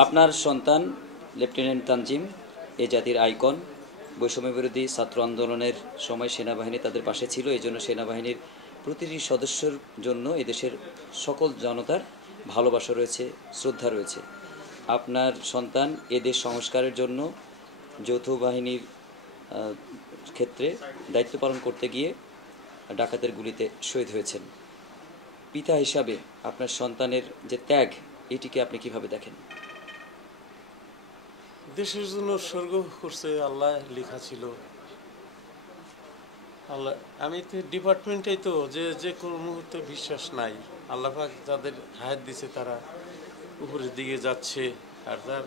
আপনার সন্তান লেফটেন্যান্ট তানজিম এ জাতির আইকন। বৈষম্যবিরোধী ছাত্র আন্দোলনের সময় সেনাবাহিনী তাদের পাশে ছিল, এই জন্য সেনাবাহিনীর প্রতিটি সদস্যর জন্য এদেশের সকল জনতার ভালোবাসা রয়েছে, শ্রদ্ধা রয়েছে। আপনার সন্তান এদেশ সংস্কারের জন্য যৌথ বাহিনীর ক্ষেত্রে দায়িত্ব পালন করতে গিয়ে ডাকাতের গুলিতে শহীদ হয়েছেন। পিতা হিসাবে আপনার সন্তানের যে ত্যাগ, এটিকে আপনি কিভাবে দেখেন? দেশের জন্য উৎসর্গ করছে, আল্লাহ লেখা ছিল। আল্লাহ, আমি তো ডিপার্টমেন্টেই তো যে কোনো মুহূর্তে বিশ্বাস নাই। আল্লাহ পাক যাদের হায়াত দিছে তারা উপরের দিকে যাচ্ছে, আর যার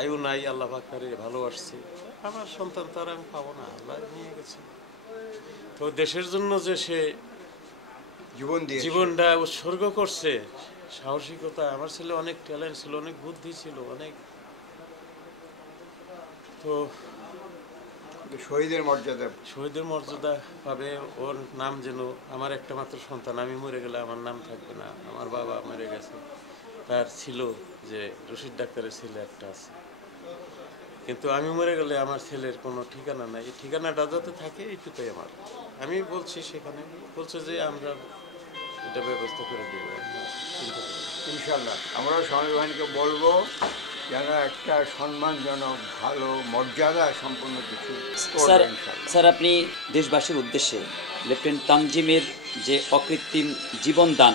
আয়ু নাই আল্লাহ পাক তারে ভালোবাসছে। আমার সন্তান তারা আমি পাবো না, আল্লাহ নিয়ে গেছে। তো দেশের জন্য যে সে জীবনটা উৎসর্গ করছে, সাহসিকতা। আমার ছেলে অনেক ট্যালেন্ট ছিল, অনেক বুদ্ধি ছিল, অনেক। তো শহীদের মর্যাদা পাবে। ওর নাম যেন, আমার একটা মাত্র সন্তান, আমি মরে গেলে আমার নাম থাকবে না। আমার বাবা মরে গেছে, তার ছিল যে রশিদ ডাক্তারের ছেলে একটা আছে, কিন্তু আমি মরে গেলে আমার ছেলের কোনো ঠিকানা নাই। এই ঠিকানাটা যাতে থাকে এইটুকুই আমার। আমি বলছি, সেখানে বলছে যে আমরা এটা ব্যবস্থা করে দেবো। ইনশাল্লাহ আমরাও সামরিক বাহিনীকে বলবো যেন একটা সম্মানজনক, ভালো, মর্যাদা সম্পন্ন কিছু। স্যার, আপনি দেশবাসীর উদ্দেশ্যে লেফটেন্যান্ট তানজিমের যে অকৃত্রিম জীবন দান,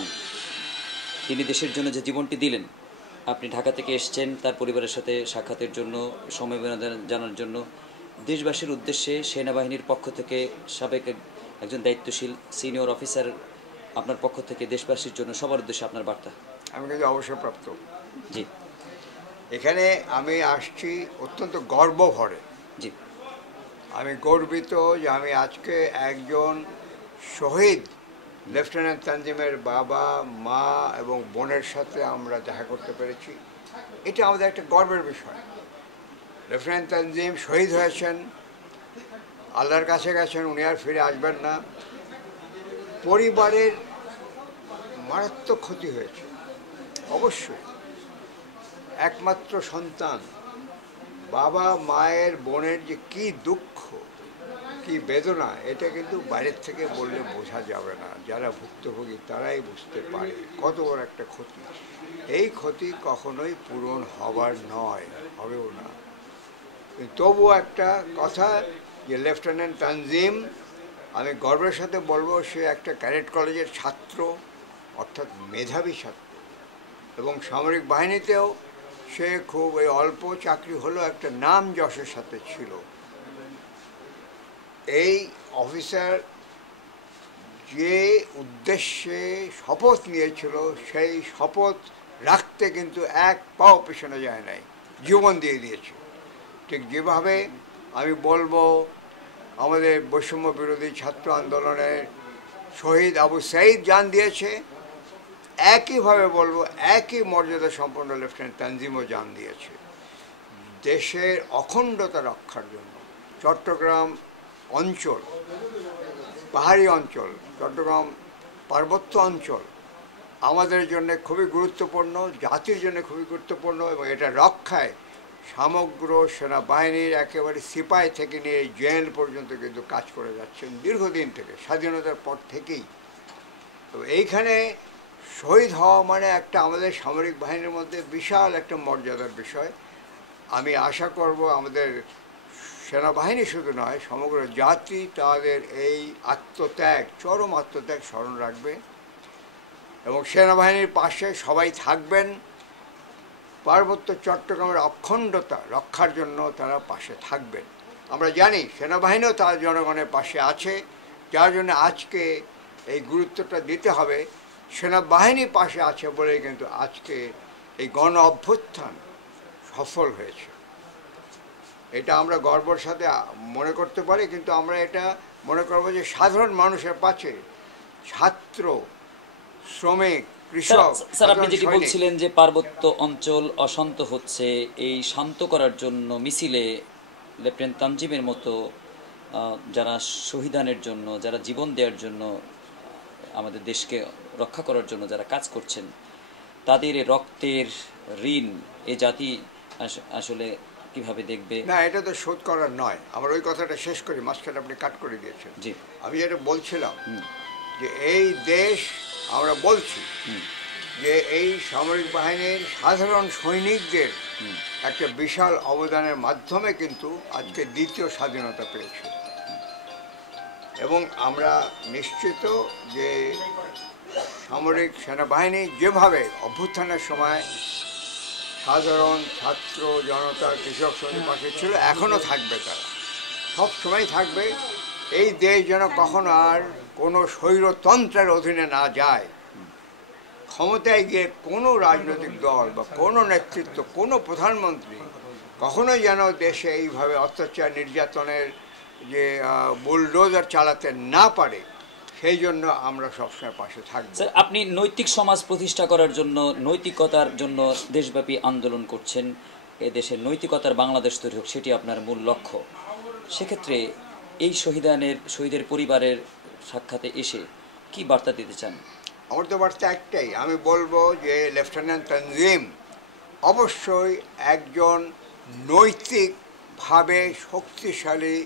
তিনি দেশের জন্য যে জীবনটি দিলেন, আপনি ঢাকা থেকে এসছেন তার পরিবারের সাথে সাক্ষাতের জন্য, সমবেদনা জানানোর জন্য। দেশবাসীর উদ্দেশ্যে সেনাবাহিনীর পক্ষ থেকে সাবেক একজন দায়িত্বশীল সিনিয়র অফিসার আপনার পক্ষ থেকে দেশবাসীর জন্য সবার উদ্দেশ্যে আপনার বার্তা। আমি কিন্তু অবসরপ্রাপ্ত। জি, এখানে আমি আসছি অত্যন্ত গর্ব ভরে। জি, আমি গর্বিত যে আমি আজকে একজন শহীদ লেফটেন্যান্ট তানজিমের বাবা, মা এবং বোনের সাথে আমরা দেখা করতে পেরেছি। এটা আমাদের একটা গর্বের বিষয়। লেফটেন্যান্ট তানজিম শহীদ হয়েছেন, আল্লাহর কাছে গেছেন, উনি আর ফিরে আসবেন না। পরিবারের মারাত্মক ক্ষতি হয়েছে অবশ্যই। একমাত্র সন্তান, বাবা, মায়ের, বোনের যে কী দুঃখ, কী বেদনা, এটা কিন্তু বাইরের থেকে বললে বোঝা যাবে না। যারা ভুক্তভোগী তারাই বুঝতে পারে কত বড় একটা ক্ষতি। এই ক্ষতি কখনোই পূরণ হবার নয়, হবেও না। তবুও একটা কথা, যে লেফটেন্যান্ট তানজিম, আমি গর্বের সাথে বলবো, সে একটা ক্যাডেট কলেজের ছাত্র, অর্থাৎ মেধাবী ছাত্র, এবং সামরিক বাহিনীতেও সে খুব ওই অল্প চাকরি হলেও একটা নাম যশের সাথে ছিল। এই অফিসার যে উদ্দেশ্যে শপথ নিয়েছিল, সেই শপথ রাখতে কিন্তু এক পাও পেছনে যায় নাই, জীবন দিয়ে দিয়েছে। ঠিক যেভাবে আমি বলবো আমাদের বৈষম্য বিরোধী ছাত্র আন্দোলনের শহীদ আবু সাঈদ জান দিয়েছে, একইভাবে বলবো একই মর্যাদা সম্পন্ন লেফটেন্যান্ট তানজিমও জান দিয়েছে। দেশের অখণ্ডতা রক্ষার জন্য চট্টগ্রাম অঞ্চল, পাহাড়ি অঞ্চল, চট্টগ্রাম পার্বত্য অঞ্চল আমাদের জন্য খুবই গুরুত্বপূর্ণ, জাতির জন্য খুবই গুরুত্বপূর্ণ, এবং এটা রক্ষায় সমগ্র সেনাবাহিনীর একেবারে সিপাহি থেকে নিয়ে জেল পর্যন্ত কিন্তু কাজ করে যাচ্ছেন দীর্ঘদিন থেকে, স্বাধীনতার পর থেকেই। তো এইখানে শহীদ হওয়া মানে একটা আমাদের সামরিক বাহিনীর মধ্যে বিশাল একটা মর্যাদার বিষয়। আমি আশা করব আমাদের সেনাবাহিনী শুধু নয়, সমগ্র জাতি তাদের এই আত্মত্যাগ, চরম আত্মত্যাগ স্মরণ রাখবে এবং সেনাবাহিনীর পাশে সবাই থাকবেন। পার্বত্য চট্টগ্রামের অখণ্ডতা রক্ষার জন্য তারা পাশে থাকবেন। আমরা জানি সেনাবাহিনীও তার জনগণের পাশে আছে, যার জন্য আজকে এই গুরুত্বটা দিতে হবে। সেনাবাহিনী পাশে আছে বলেই কিন্তু আজকে এই গণ অভ্যুত্থান সফল হয়েছে। এটা আমরা গর্বের সাথে মনে করতে পারি, কিন্তু আমরা এটা মনে করবো যে সাধারণ মানুষের পাশে ছাত্র, শ্রমিক, কৃষক। স্যার, আপনি যেটি বলছিলেন যে পার্বত্য অঞ্চল অশান্ত হচ্ছে, এই শান্ত করার জন্য মিছিলে লেফটেন্যান্ট তানজিমের মতো যারা শহীদানের জন্য, যারা জীবন দেওয়ার জন্য, আমাদের দেশকে রক্ষা করার জন্য যারা কাজ করছেন, তাদের রক্তের ঋণ এ জাতি আসলে কিভাবে দেখবে? না, এটা তো শোধ করার নয়। আমার ওই কথাটা শেষ করি, মাঝখানে আপনি কাট করে দিয়েছেন। জি। আমি যেটা বলছিলাম যে এই দেশ, আমরা বলছি যে এই সামরিক বাহিনীর সাধারণ সৈনিকদের একটা বিশাল অবদানের মাধ্যমে কিন্তু আজকে দ্বিতীয় স্বাধীনতা পেয়েছে। এবং আমরা নিশ্চিত যে সামরিক সেনাবাহিনী যেভাবে অভ্যুত্থানের সময় সাধারণ ছাত্র জনতা কৃষক শ্রেণীর পাশে ছিল, এখনও থাকবে, তারা সব সময় থাকবে। এই দেশ যেন কখনো আর কোনো স্বৈরতন্ত্রের অধীনে না যায়। ক্ষমতায় গিয়ে কোনো রাজনৈতিক দল বা কোনো নেতৃত্ব, কোনো প্রধানমন্ত্রী কখনোই যেন দেশে এইভাবে অত্যাচার নির্যাতনের যে বুলডোজার চালাতে না পারে, সেই জন্য আমরা সবসময় পাশে থাকব। স্যার, আপনি নৈতিক সমাজ প্রতিষ্ঠা করার জন্য, নৈতিকতার জন্য দেশব্যাপী আন্দোলন করছেন। এ দেশের নৈতিকতার বাংলাদেশ তৈরি হোক, সেটি আপনার মূল লক্ষ্য। সেক্ষেত্রে এই শহীদের পরিবারের সাক্ষাতে এসে কি বার্তা দিতে চান? আমার তো বার্তা একটাই, আমি বলবো যে লেফটেন্যান্ট তানজিম অবশ্যই একজন নৈতিকভাবে শক্তিশালী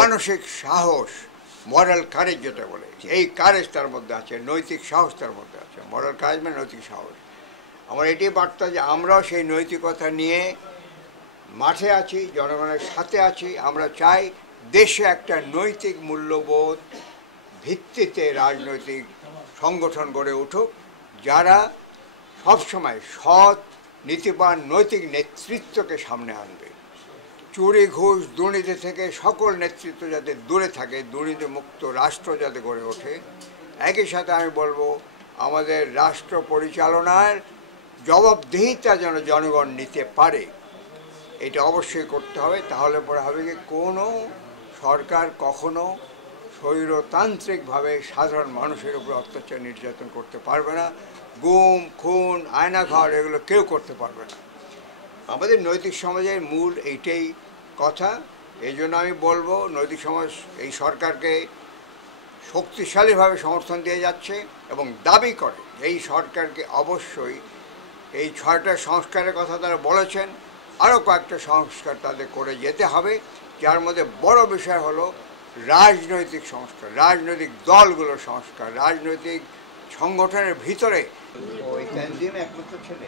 মানসিক সাহস, মরাল কারেজ যেটা বলে, এই কারেজ তার মধ্যে আছে, নৈতিক সাহস তার মধ্যে আছে। মরাল কারেজ মানে নৈতিক সাহস। আমার এটি বার্তা যে আমরাও সেই নৈতিকতা নিয়ে মাঠে আছি, জনগণের সাথে আছি। আমরা চাই দেশে একটা নৈতিক মূল্যবোধ ভিত্তিতে রাজনৈতিক সংগঠন গড়ে উঠুক, যারা সবসময় সৎ, নীতিবান, নৈতিক নেতৃত্বকে সামনে আনবে। চুরি, ঘুষ, দুর্নীতি থেকে সকল নেতৃত্ব যাতে দূরে থাকে, দুর্নীতি মুক্ত রাষ্ট্র যাতে গড়ে ওঠে। একই সাথে আমি বলবো আমাদের রাষ্ট্র পরিচালনার জবাবদিহিতা যেন জনগণ নিতে পারে, এটা অবশ্যই করতে হবে। তাহলে পরে হবে কি, কোনো সরকার কখনো স্বৈরতান্ত্রিকভাবে সাধারণ মানুষের উপর অত্যাচার নির্যাতন করতে পারবে না। গুম, খুন, আয়নাঘর এগুলো কেউ করতে পারবে না। আমাদের নৈতিক সমাজের মূল এইটাই কথা। এই জন্য আমি বলবো নৈতিক সমাজ এই সরকারকে শক্তিশালীভাবে সমর্থন দিয়ে যাচ্ছে এবং দাবি করে এই সরকারকে অবশ্যই এই 6টা সংস্কারের কথা তারা বলেছেন, আরও কয়েকটা সংস্কার তাদের করে যেতে হবে, যার মধ্যে বড় বিষয় হলো রাজনৈতিক সংস্কার, রাজনৈতিক দলগুলোর সংস্কার, রাজনৈতিক সংগঠনের ভিতরে। ওই তানজিম একমাত্র ছেলে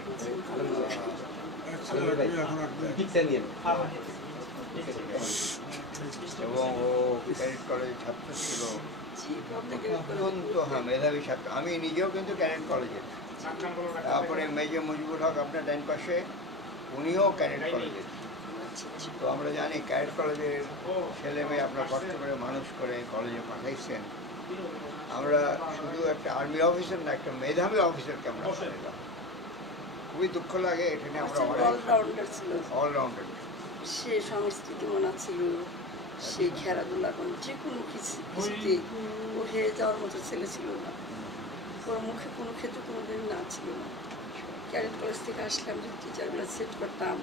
এবং ও ক্যাডেট কলেজের ছাত্র ছিল, অত্যন্ত মেধাবী ছাত্র। আমি নিজেও কিন্তু ক্যাডেট কলেজে। তারপরে মেজর মুজিবুল হক আপনার ডান পাশে, উনিও ক্যাডেট কলেজে। তো আমরা জানি ক্যাডেট কলেজের ছেলে মেয়ে আপনার কষ্ট করে মানুষ করে কলেজে পাঠাইছেন। আমরা শুধু একটা আর্মি অফিসার না, একটা মেধাবী অফিসারকে আমরা পেলাম। খুবই দুঃখ লাগে এখানে। আমরা অলরাউন্ডার ছিল, অলরাউন্ডার। সে সংস্কৃতি মনা ছিল, সে খেলাধুলা করে যে কোনো কিছুতে ও হেরে যাওয়ার মতো ছেলে ছিল না। ওর মুখে কোনো ক্ষেত্রে কোনোদিন না ছিল না। ক্যাডেট কলেজ থেকে আসলাম, যে টিচারগুলো সেট করতাম,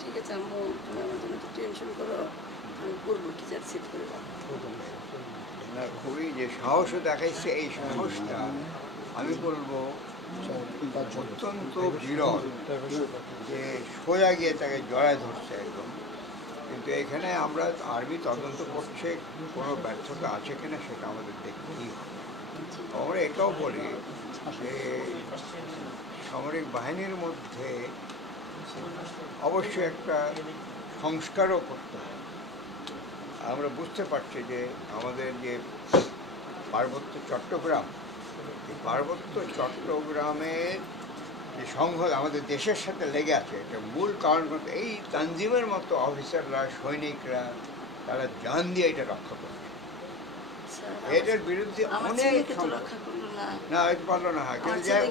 ঠিক আছে আম্মু তুমি আমার জন্য একটু টেনশন করো, আমি করবো, টিচার সেট করে দাও। না, খুবই যে সাহসও দেখাইছে, এই সাহসটা আমি বলবো অত্যন্ত বিরল, যে সোজা গিয়ে তাকে জড়ায় ধরছে একদম। কিন্তু এখানে আমরা আর্মি তদন্ত করছে, কোনো ব্যর্থতা আছে কিনা সেটা আমাদের দেখতেই হবে। আমরা এটাও বলি যে সামরিক বাহিনীর মধ্যে অবশ্যই একটা সংস্কারও করতে হবে। আমরা বুঝতে পারছি যে আমাদের যে পার্বত্য চট্টগ্রাম, এই পার্বত্য চট্টগ্রামের যে সংঘাত আমাদের দেশের সাথে লেগে আছে, এটা মূল কারণ এই তানজিমের মতো অফিসাররা, সৈনিকরা, তারা জান দিয়ে এটা রক্ষা করছে। এটার বিরুদ্ধে অনেক না হয়তো পারলো না, কিন্তু যাই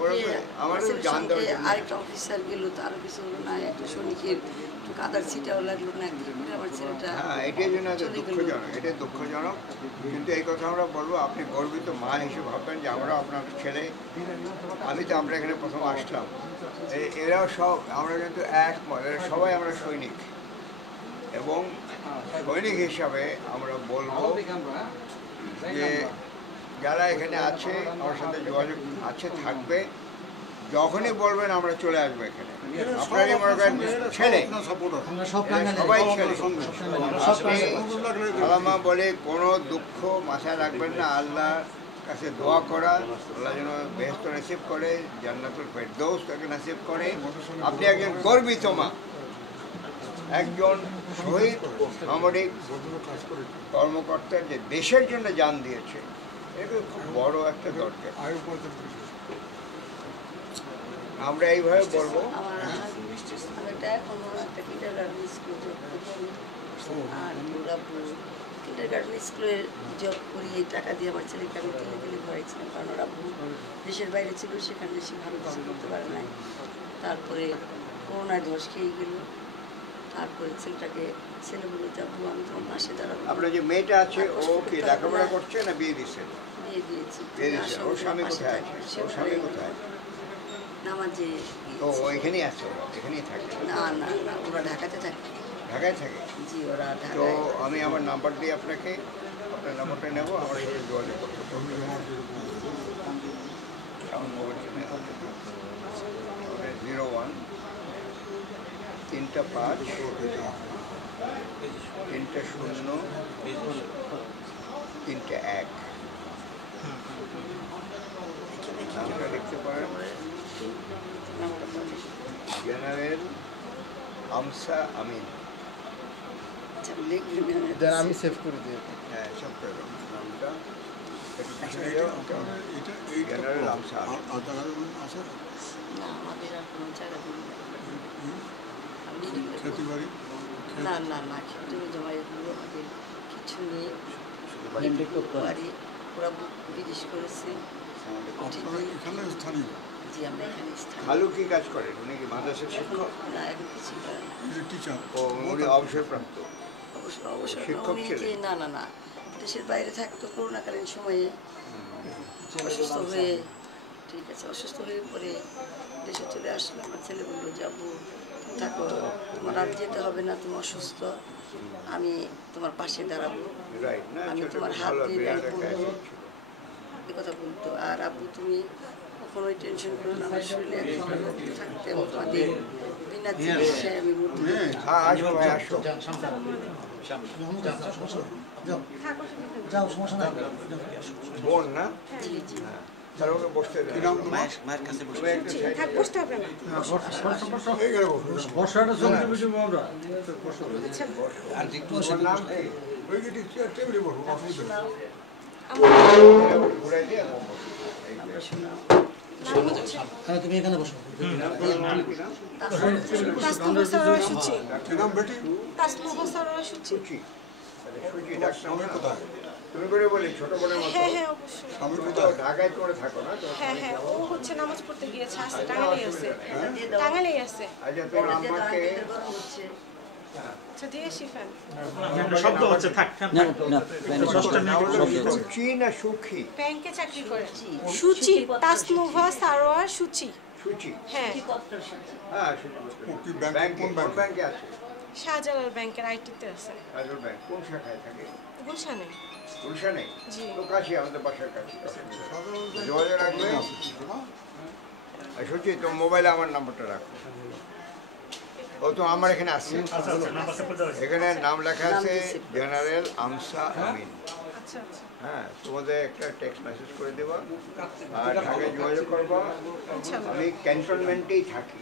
আমারও জান দেওয়া। আরেকটা অফিসার গেল, তারও কিছু হলো না, একটা সৈনিকের একটু কাদার ছিটাও লাগলো না, আমার ছেলেটা। হ্যাঁ, এটার জন্য দুঃখজনক, এটা দুঃখজনক। কিন্তু এই কথা আমরা বলবো, আপনি গর্বিত মা হিসেবে ভাববেন যে আমরাও আপনার ছেলে। আমি তো আমরা এখানে প্রথম আসলাম, এরাও সব আমরা কিন্তু একমত, এরা সবাই আমরা সৈনিক। এবং সৈনিক হিসাবে আমরা বলবো যে যারা এখানে আছে আমার সাথে যোগাযোগ আছে থাকবে, যখনই বলবেন আমরা চলে আসবো এখানে। আপনারই মনে করেন ছেলে, এরা সবাই ছেলে। আপনি আলামা বলে কোনো দুঃখ মাথায় রাখবেন না। আল্লাহ কাছে দোয়া করা, আল্লাহ যেন বেহেশত নসিব করে, জান্নাতুল ফেরদৌস তাকে নসিব করে। আপনি একজন গর্বিত মা, একজন শহীদ সামরিক কর্মকর্তা যে দেশের জন্য জান দিয়েছে, এটা খুব বড় একটা দরকার। আমরা এইভাবে বলবো। আমার একটা এখনো একটা কিন্ডারগার্টেন স্কুল জব করছি, আর কিন্ডারগার্টেন স্কুলে জব করি। এই টাকা দিয়ে আমার ছেলেকে আমি তুলে ভরাইছিলাম, কারণ ওরা দেশের বাইরে ছিল, সেখানে বেশি ভালো কিছু করতে পারে নাই। তারপরে করোনায় ধস খেয়ে গেল। তারপরে ছেলে বলে যাবো আমি তোমার পাশে দাঁড়াবো। আপনার যে মেয়েটা আছে ও কি লেখাপড়া করছে না বিয়ে দিচ্ছে? বিয়ে দিয়েছি। বিয়ে দিচ্ছে। ওর স্বামী কোথায় আছে? ওর স্বামী কোথায়? নামাজে তো ও এখানেই আছে, ওরা এখানেই থাকে? না না না, ওরা ঢাকাতে থাকে। ঢাকায় থাকে? জি, ওরা তো ঢাকায়। আমি আমার নাম্বার দিয়ে আপনাকে, আপনার নাম্বারটা নেবো, আমার সাথে যোগাযোগ করতে পারবো। আমার মোবাইলটা নেওয়া 01 3 5 3 0 3 1। নামটা লিখতে পারেন, জেনারেল আমসা আমিন। আচ্ছা, লিখবেন না? দেন আমি সেভ করে দিই। হ্যাঁ, সব করে দেবো। নামটা একটু পিছনে যাও। জেনারেল আমসা আমিন। না, আমাদের আর কোনো জায়গা নেই। না না না, জমি জমা এগুলো আমাদের কিছু নেই। বাড়ি ওরা বিদেশ করেছে। জি, আমরা এখানে স্থায়ী। খালু কি কাজ করেন? উনি কি মাদ্রাসার শিক্ষক? না, এখন কিছু করে না। ও উনি অবসরপ্রাপ্ত অবসর শিক্ষক উনি ছিলেন? যে না না না, দেশের বাইরে থাকতো করোনাকালীন সময়ে। অসুস্থ হয়ে, ঠিক আছে, অসুস্থ হয়ে পরে দেশে চলে আসলো। আমার ছেলে বললো, যাবো তুমি থাকো, তোমার আর যেতে হবে না, তুমি অসুস্থ, আমি তোমার পাশে দাঁড়াবো, রাইট না? আমি ছোট তোমার হাত ভালো দিয়ে বিরাট ব্যাগ একটা করবো, asset ছিল। এ কথা বলতো। আর আব্বু তুমি কখনোই টেনশন করো না, আমার শরীরে একটা রক্ত থাকতে তোমাদের বিনা চিকিৎসায় আমি মরতে দেব না। হ্যাঁ, আসো ভাই, আসো। যাও, সমস্যা নাই। বোন না? জি জি। হ্যাঁ, তাহলে ওকে বসতে দেন। তুমি একটু side এ যাও। বর্ষাটা জমি জমি আমরা তোমার নাম কি? ঘুরাই দিয়ে আমি বসবো। এই যে। হ্যাঁ, তুমি এখানে বসো। আপনার নাম কি নাম? সুচি। তাহলে সুচি, ডাক্তার কোথায়? তুমি করে বলি ছোট বোনের মতো। হ্যাঁ হ্যাঁ অবশ্যই। তুমি তো ঢাকায় করে থাকো না? তো হ্যাঁ হ্যাঁ, ও হচ্ছে নামাজ পড়তে গিয়েছে, আসছে টাঙ্গাইলেই আছে। টাঙ্গাইলেই আছে। আচ্ছা, তোমার আম্মাকে হচ্ছে আচ্ছা, দিয়ে আসি ফ্যান। শব্দ হচ্ছে, থাক থাক। না না শব্দ হচ্ছে। সুচি না সুখী? ব্যাংকে চাকরি করে। সুচি, তাসনুভা সারোয়ার সুচি। সুচি। হ্যাঁ, হ্যাঁ, সুচি। ব্যাংকে কোন ব্যাংকে আছে? শাহজালাল ব্যাংকের আইটিতে আছে। কাজল ব্যাংক কোন শাখায় থাকে? গুলশানে। গুলশানে? জি। তো কাছে, আমাদের বাসার কাছে। যোগাযোগ রাখবে। আর সুচি, তোমার মোবাইলে আমার নাম্বারটা রাখো। ও তো আমার এখানে আসছে, এখানে নাম লেখা আছে জেনারেল আমসা আমিন। আচ্ছা আচ্ছা। হ্যাঁ, তোমাদের একটা টেক্সট মেসেজ করে দেবো, আর ঢাকায় যোগাযোগ করবো। আমি ক্যান্টনমেন্টেই থাকি।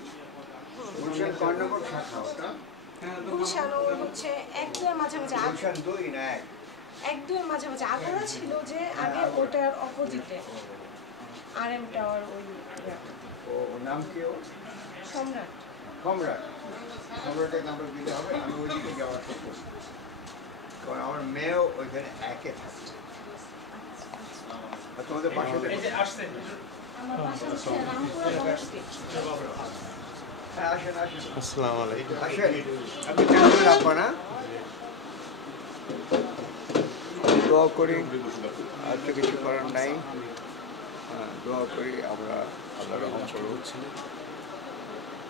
গুলশান কয় নম্বর শাখা ওটা? গুলশান ও হচ্ছে 1-2 এর মাঝামাঝি। গুলশান 2 না 1? 1-2 এর মাঝামাঝি। আগরা ছিল যে আগে ওটার অপোজিটে আরএম টাওয়ার, ওই জায়গাটাতে। ও নাম কি? ও সম্রাট। সম্রাট। সম্রাটের নাম্বার দিতে হবে, আমি ওইদিকে যাওয়ার তো করি, কারণ আমার মেয়েও ওইখানে একে থাকে। আর তোমাদের বাসাতে আমার বাসা হচ্ছে রামপুরা বস্তি। হ্যাঁ, আসেন আসেন আসসালামু আলাইকুম। আসেন। আপনি টেনশন রাখবো না, দোয়া করি, আর তো কিছু করার নাই। হ্যাঁ, দোয়া করি আমরা আল্লাহ রহম করব।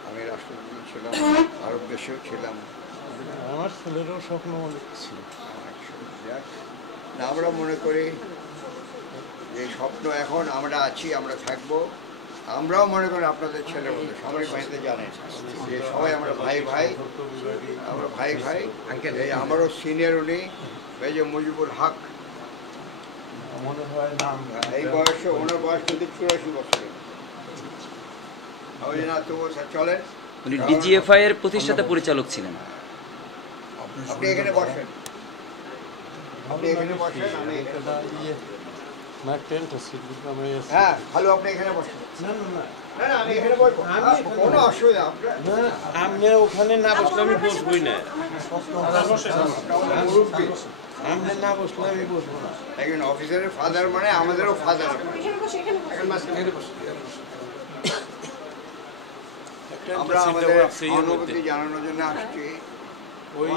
আমি রাষ্ট্রপতি ছিলাম, আরব দেশেও ছিলাম। আমার ছেলেরও স্বপ্ন অনেক ছিল। যাক, না, আমরা মনে করি যে স্বপ্ন, এখন আমরা আছি, আমরা থাকবো, আমরাও মনে করি আপনাদের ছেলের মতো সামরিক বাহিনীতে জানেন যে সবাই আমরা ভাই ভাই, আমরা ভাই ভাই। এই আমারও সিনিয়র উনি মেজর মুজিবুল হক, মনে হয় নাম এই বয়সে ওনার বয়স কিন্তু 84 বছরের। ওই না তবু চলেন, উনি ডিজিএফআই এর প্রতিষ্ঠাতা পরিচালক ছিলেন। আপনি এখানে বসেন, আপনি এখানে বসেন, আমি আমার টেন্ট আছে আমি হ্যাঁ ভালো, আপনি এখানে বসেন। না না না না না আমি এখানে বসবো, কোনো অসুবিধা আপনার আমি ওখানে না বসলে আমি বসবই না। মুরব্বী আমি না বসলে আমি বসবো না। একজন অফিসারের ফাদার মানে আমাদেরও ফাদার। এখানে বসে এখানে বসে আমরা আমাদের অনুভূতি জানানোর জন্য আসছি। ওই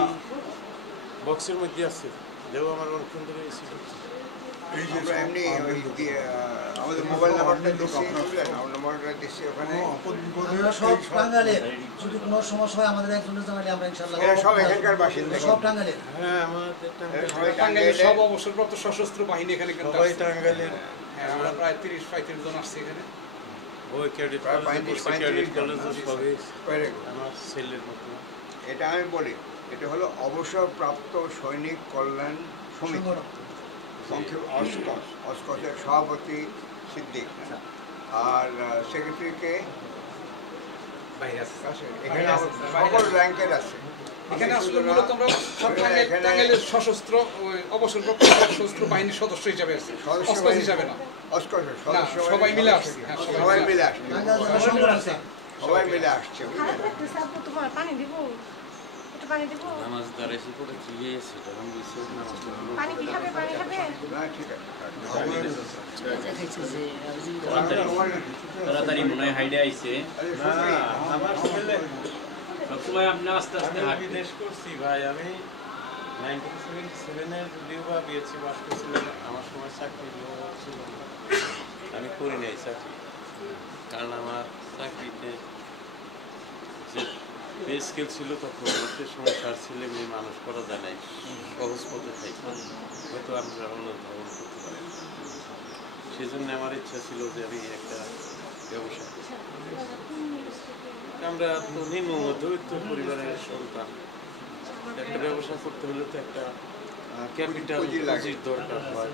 বক্সের মধ্যে আছে দেও আমার অনেকক্ষণ ধরে ছিল। আমরা এমনি ওই আমাদের মোবাইল নাম্বারটা দিচ্ছি, আমার নাম্বারটা দিচ্ছি ওখানে। আমরা সব টাঙ্গালের, যদি কোনো সমস্যা হয় আমাদের একজনের জানালে আমরা ইনশাআল্লাহ এরা সব এখানকার বাসিন্দা, সব টাঙ্গালের। হ্যাঁ আমাদের এরা সবাই টাঙ্গাইলের টাঙ্গাইলের। সব অবসরপ্রাপ্ত সশস্ত্র বাহিনী এখানে কিন্তু সবাই আসছে। টাঙ্গাইলের। হ্যাঁ, আমরা প্রায় 30-35 জন আসছি এখানে। ওই ক্যাডেট প্রায় কলেজ 35 ক্যাডেট কলেজ সবই Very good. আমার ছেলের মতো। এটা আমি বলি, এটা হলো অবসরপ্রাপ্ত সৈনিক কল্যাণ সমিতি, সংক্ষেপ অসকস। অসকসের সভাপতি সিদ্দিক, আর সেক্রেটারিকে বাইরে আছে। এখানে সকল র্যাঙ্কের আছে। এখানে আসলে মূলত আমরা সব এখানে টাঙ্গাইলের সশস্ত্র ওই অবসরপ্রাপ্ত সশস্ত্র বাহিনীর সদস্য হিসাবে আসছি, সদস্য অস্কস বাহিনী- হিসাবে না। অসকসের না, সদস্য সবাই মিলে আসছি। হ্যাঁ, সবাই মিলে আসছে, টাঙ্গাইল জেলা সংগঠন আছে। সবাই মিলে আসছে, বুঝলেন? খারাপ লাগতেছে আপু, তোমার পানি দিব? একটু পানি দিব? নামাজ দাঁড়াইছি পরে কি গিয়েছে তখন বুঝছে নামাজ পড়লো। পানি কি খাবে? পানি খাবে? না ঠিক আছে। তাড়াতাড়ি মনে হয় হাইডে আইছে। না আমার ছেলে সবসময় আপনি আস্তে আস্তে আমি হাঁটবেন। বিদেশ করছি ভাই। আমি 1977 যদিও বা বিএসসি পাস করছিলাম, আমার সময় চাকরি ছিল না। আমি করি নাই চাকরি, কারণ আমার চাকরিতে যে পে স্কেল ছিল তখন অনেকটা সংসার ছেলে মেয়ে মানুষ করা যায় নাই, সহজ পথে থাকি হয়তো আমি ধারণ করতে পারি। সেই জন্য আমার ইচ্ছা ছিল যে আমি একটা ব্যবসা করি। আমরা তো নিম্ন মধ্যবিত্ত পরিবারের সন্তান, একটা ব্যবসা করতে হলে তো একটা ক্যাপিটাল পুঁজি লাগে। পুঁজির দরকার হয়।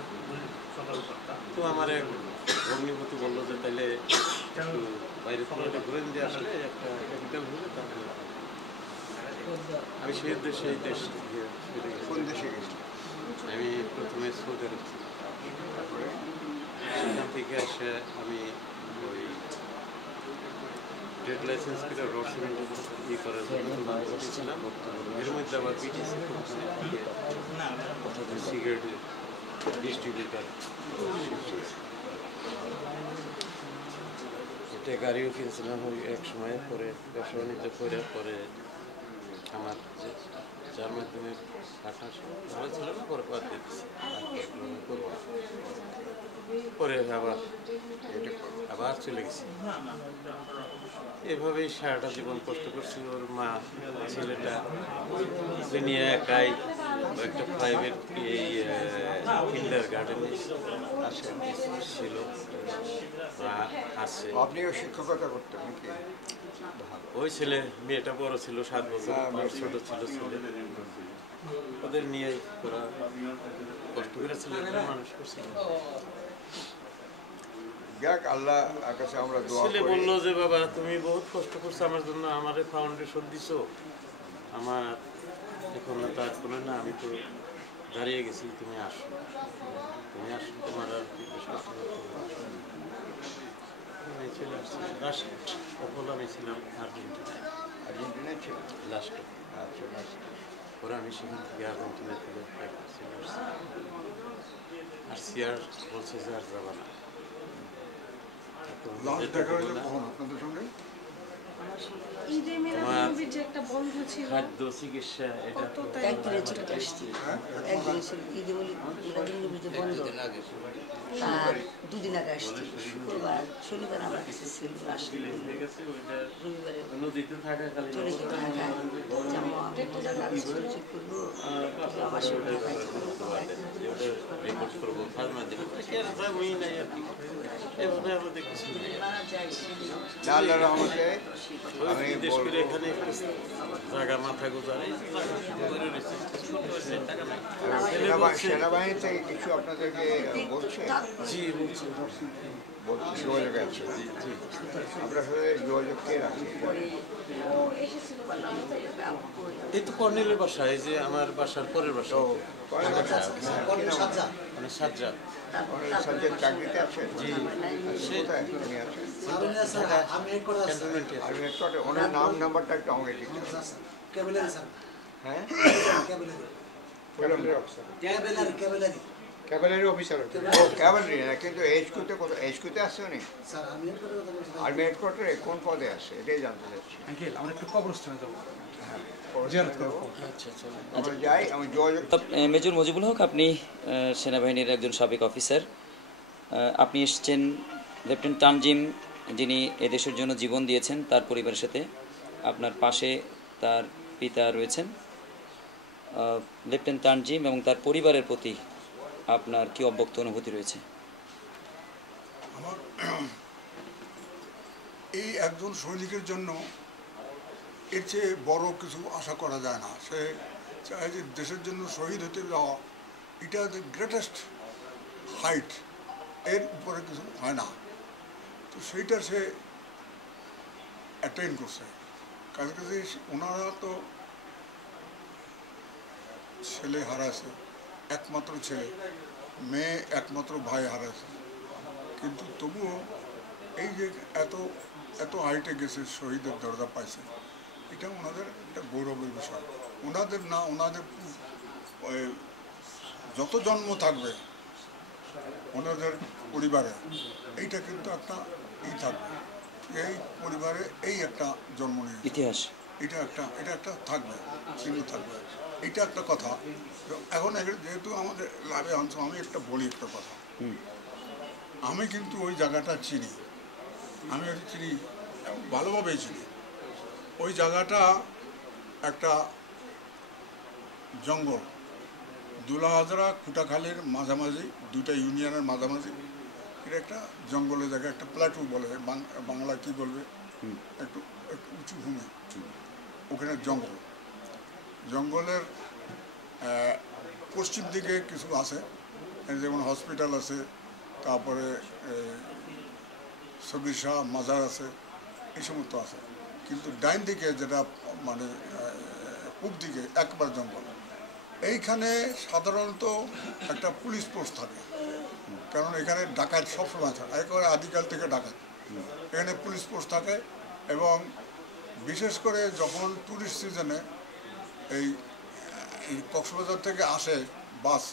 তো আমার এক ভগ্নিপতি বললো যে তাহলে একটু বাইরে থেকে ঘুরে দিয়ে আসলে একটা ক্যাপিটাল হলে তাহলে আমি সেই দেশে এই দেশ থেকে ফিরে গেছি। কোন দেশে গেছি? আমি প্রথমে সৌদি আরব ছিলাম, সেখান থেকে এসে আমি ওই ট্রেড লাইসেন্স করে রোশন ই করার জন্য ছিলাম। এর মধ্যে আবার বিটিসি করছে সিগারেট ডিস্ট্রিবিউটার। এটা গাড়িও কিনছিলাম ওই এক সময়। পরে ব্যবসা বাণিজ্য করার পরে আমার যে যার মাধ্যমে পাঠার ভালো ছিল না, পরে বাদ দিয়ে দিচ্ছি, করবো না। পরে আবার চলে গেছি। এভাবেই সারাটা জীবন কষ্ট করছি। ওর মা ছেলেটা নিয়ে একাই একটা প্রাইভেট কিন্ডার গার্ডেনে ছিল বা আছে। আপনিও শিক্ষকতা করতেন নাকি? ওই ছেলে মেয়েটা বড় ছিল, 7 বছর, আর ছোট ছিল ছেলে। ওদের নিয়ে ওরা কষ্ট করে ছেলেটা মানুষ করছিল। যাক, আল্লাহ কাছে আমরা দোয়া ছেলে করি। বললো যে বাবা তুমি বহুত কষ্ট করছো আমার জন্য, আমারে ফাউন্ডেশন দিছো, আমার এখন তার কোনো না, আমি তো দাঁড়িয়ে গেছি, তুমি আসো তোমার আর কি বিশ্বাস করতে হবে। আমি চলে আসছি। লাস্ট সফল আমি ছিলাম আর্জেন্টিনায়, আর্জেন্টিনায় ছিল? লাস্টে। আচ্ছা, আচ্ছা। পরে আমি সেখান থেকে আর্জেন্টিনা থেকে ফ্লাইট চলে আসছি। আর সিয়ার বলছে যে আর যাবা না। লাস্ট দেখা হয়েছে কখন আপনাদের সঙ্গে? ঈদে মিলাদুন্নবীর যে একটা বন্ধ ছিল, খাদ্য চিকিৎসা এটা তো কত একদিনে চলে আসছি, একদিন ছিল ঈদে মিলাদুন্নবীতে বন্ধ, আর দুদিন আগে আসছি। শুক্রবার শনিবার আমার কাছে ছিল, আসছি হয়ে গেছে। ওইটা রবিবারে নদীতে থাকাকালীন চলে যেতে ঢাকায়। রেকর্ড করবো ফার্মা দেবো আমি নাই আর কি এভাবে আমাদের কিছু নেই আল্লাহর রহমতে আমি দেশ করে এখানে একটু জায়গা মাথা গোজারে টাকা নাই সেনাবাহিনী থেকে কিছু আপনাদেরকে বলছে জি বলছি যোগাযোগ আছে আপনার সাথে যোগাযোগ কে রাখছে এই তো কর্নেলের বাসা এই যে আমার বাসার পরের বাসা মানে সাজ্জা সাজ্জাদ চাকরিতে আছেন জি কোথায় উনি আছেন আমি এক করে আছি আর হেডকোয়ার্টার ওনার নাম নাম্বারটা একটু আমাকে দিতে ক্যাবেলারি স্যার হ্যাঁ ক্যাবেলারি ক্যাভেলারি ক্যাবেলারি অফিসার ও ক্যাভেলারি না কিন্তু এইচকুতে কোথায় এইচকুতে আসছে উনি স্যার আমি এক করে কথা বলছি আর্মি হেডকোয়ার্টারে কোন পদে আছে এটাই জানতে চাচ্ছি আঙ্কেল আমরা একটু কবরস্থানে যাবো হ্যাঁ জিয়ারত করবো আচ্ছা চলো আমরা যাই আমি যোগাযোগ মেজর মজিবুল হক, আপনি সেনাবাহিনীর একজন সাবেক অফিসার। আপনি এসেছেন লেফটেন্যান্ট তানজিম, যিনি এদেশের জন্য জীবন দিয়েছেন, তার পরিবারের সাথে। আপনার পাশে তার পিতা রয়েছেন। লেফটেন্যান্ট তানজিম এবং তার পরিবারের প্রতি আপনার কি অব্যক্ত অনুভূতি রয়েছে? আমার এই একজন সৈনিকের জন্য এর চেয়ে বড় কিছু আশা করা যায় না। সে চায় যে দেশের জন্য শহীদ হতে যাওয়া, এটা দ্য গ্রেটেস্ট হাইট, এর উপরে কিছু হয় না। তো সেইটা সে অ্যাটেন্ড করছে। কাছে কাছে ওনারা তো ছেলে হারাইছে, একমাত্র ছেলে, মেয়ে একমাত্র ভাই হারাইছে, কিন্তু তবুও এই যে এত এত হাইটে গেছে, শহীদের দরজা পাইছে, এটা ওনাদের একটা গৌরবের বিষয়। ওনাদের না, ওনাদের যত জন্ম থাকবে ওনাদের পরিবারে, এইটা কিন্তু একটা থাকবে, এই পরিবারে এই একটা জন্ম নিয়ে ইতিহাস, এটা একটা থাকবে, চিহ্ন থাকবে, এটা একটা কথা। এখন যেহেতু আমাদের লাভে অংশ, আমি একটা বলি একটা কথা। আমি কিন্তু ওই জায়গাটা চিনি, আমি ওই চিনি, ভালোভাবেই চিনি। ওই জায়গাটা একটা জঙ্গল, দুলাহাজরা কুটাখালীর মাঝামাঝি, দুইটা ইউনিয়নের মাঝামাঝি, এটা একটা জঙ্গলের জায়গা, একটা প্ল্যাটু বলে, বাংলা কি বলবে, একটু উঁচু ভূমি। ওখানে জঙ্গলের পশ্চিম দিকে কিছু আছে, যেমন হসপিটাল আছে, তারপরে সবির শাহ মাজার আছে, এই সমস্ত আছে। কিন্তু ডাইন দিকে যেটা মানে পূব দিকে একবার জঙ্গল। এইখানে সাধারণত একটা পুলিশ পোস্ট থাকে, কারণ এখানে ডাকাত সবসময় থাকে, একেবারে আদিকাল থেকে ডাকাত। এখানে পুলিশ পোস্ট থাকে, এবং বিশেষ করে যখন ট্যুরিস্ট সিজনে এই কক্সবাজার থেকে আসে বাস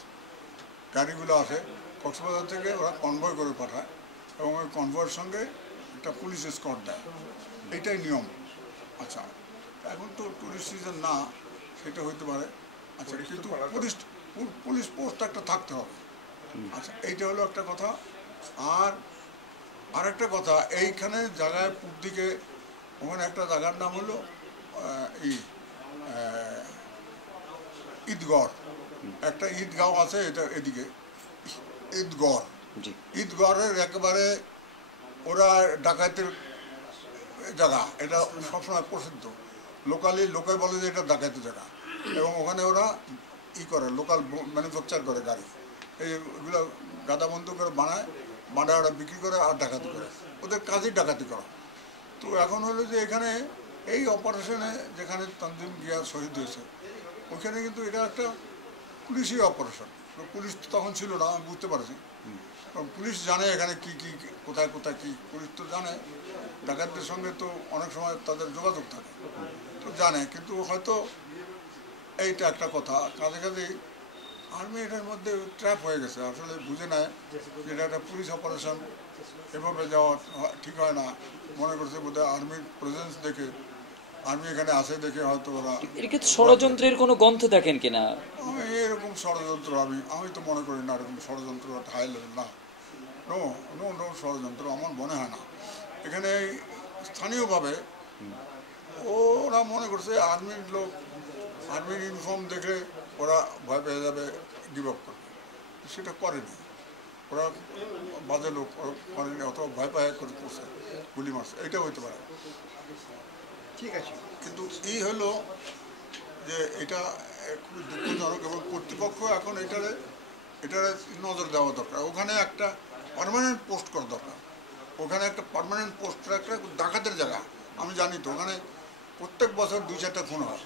গাড়িগুলো আসে, কক্সবাজার থেকে ওরা কনভয় করে পাঠায়, এবং ওই কনভয়ের সঙ্গে একটা পুলিশ এসকর্ট দেয়, এইটাই নিয়ম। আচ্ছা, এখন তো ট্যুরিস্ট সিজন না, সেটা হইতে পারে। আচ্ছা, কিন্তু পুলিশ পোস্ট একটা থাকতে হবে। আচ্ছা, এইটা হলো একটা কথা। আর একটা কথা, এইখানে জায়গায় পূব দিকে ওখানে একটা জায়গার নাম হলো ঈদগড়, একটা ঈদগাঁও আছে, এটা এদিকে ঈদগড়। ঈদগড়ের একেবারে ওরা ডাকাতের জায়গা, এটা সবসময় প্রসিদ্ধ। লোকে বলে যে এটা ডাকাতের জায়গা, এবং ওখানে ওরা করে লোকাল ম্যানুফ্যাকচার করে গাড়ি, এইগুলো গাদা বন্ধ করে বানায় ওরা বিক্রি করে আর ডাকাতি করে, ওদের কাজই ডাকাতি করা। তো এখন হলো যে এখানে এই অপারেশনে যেখানে তানজিম গিয়া শহীদ হয়েছে, ওইখানে কিন্তু এটা একটা পুলিশি অপারেশন। পুলিশ তখন ছিল না, আমি বুঝতে পারছি। পুলিশ জানে এখানে কি কি কোথায় কোথায় কি, পুলিশ তো জানে, ডাকাতদের সঙ্গে তো অনেক সময় তাদের যোগাযোগ থাকে, তো জানে। কিন্তু হয়তো এইটা একটা কথা, কাজে কাজেই আর্মি এটার মধ্যে ট্র্যাপ হয়ে গেছে, আসলে বুঝে নেয় যেটা একটা পুলিশ অপারেশন, এভাবে যাওয়া ঠিক হয় না। মনে করছে বোধহয় আর্মির প্রেজেন্স দেখে, আর্মি এখানে আসে দেখে হয়তো ওরা। এর ক্ষেত্রে ষড়যন্ত্রের কোনো গন্ধ দেখেন কিনা? আমি এরকম ষড়যন্ত্র আমি তো মনে করি না, এরকম ষড়যন্ত্র হাই লেভেল না, নো ষড়যন্ত্র আমার মনে হয় না। এখানে স্থানীয়ভাবে ওরা মনে করছে আর্মির লোক, আর্মির ইউনিফর্ম দেখে ওরা ভয় পেয়ে যাবে, গিভ আপ করবে। সেটা করেনি, ওরা বাজে লোক, ওরা করেনি, অথবা ভয় পায় করে করছে, গুলি মারছে, এইটা হইতে পারে। ঠিক আছে, কিন্তু এই হলো যে এটা খুবই দুঃখজনক, এবং কর্তৃপক্ষ এখন এটারে নজর দেওয়া দরকার। ওখানে একটা পার্মানেন্ট পোস্ট করা দরকার, ওখানে একটা পার্মানেন্ট পোস্ট, একটা ডাকাতের জায়গা। আমি জানি তো ওখানে প্রত্যেক বছর 2-4টা খুন হয়,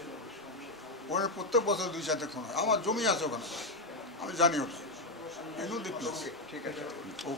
ওখানে প্রত্যেক বছর 2-4টা খুন হয়। আমার জমি আছে ওখানে, আমি জানি ওটা। ঠিক আছে।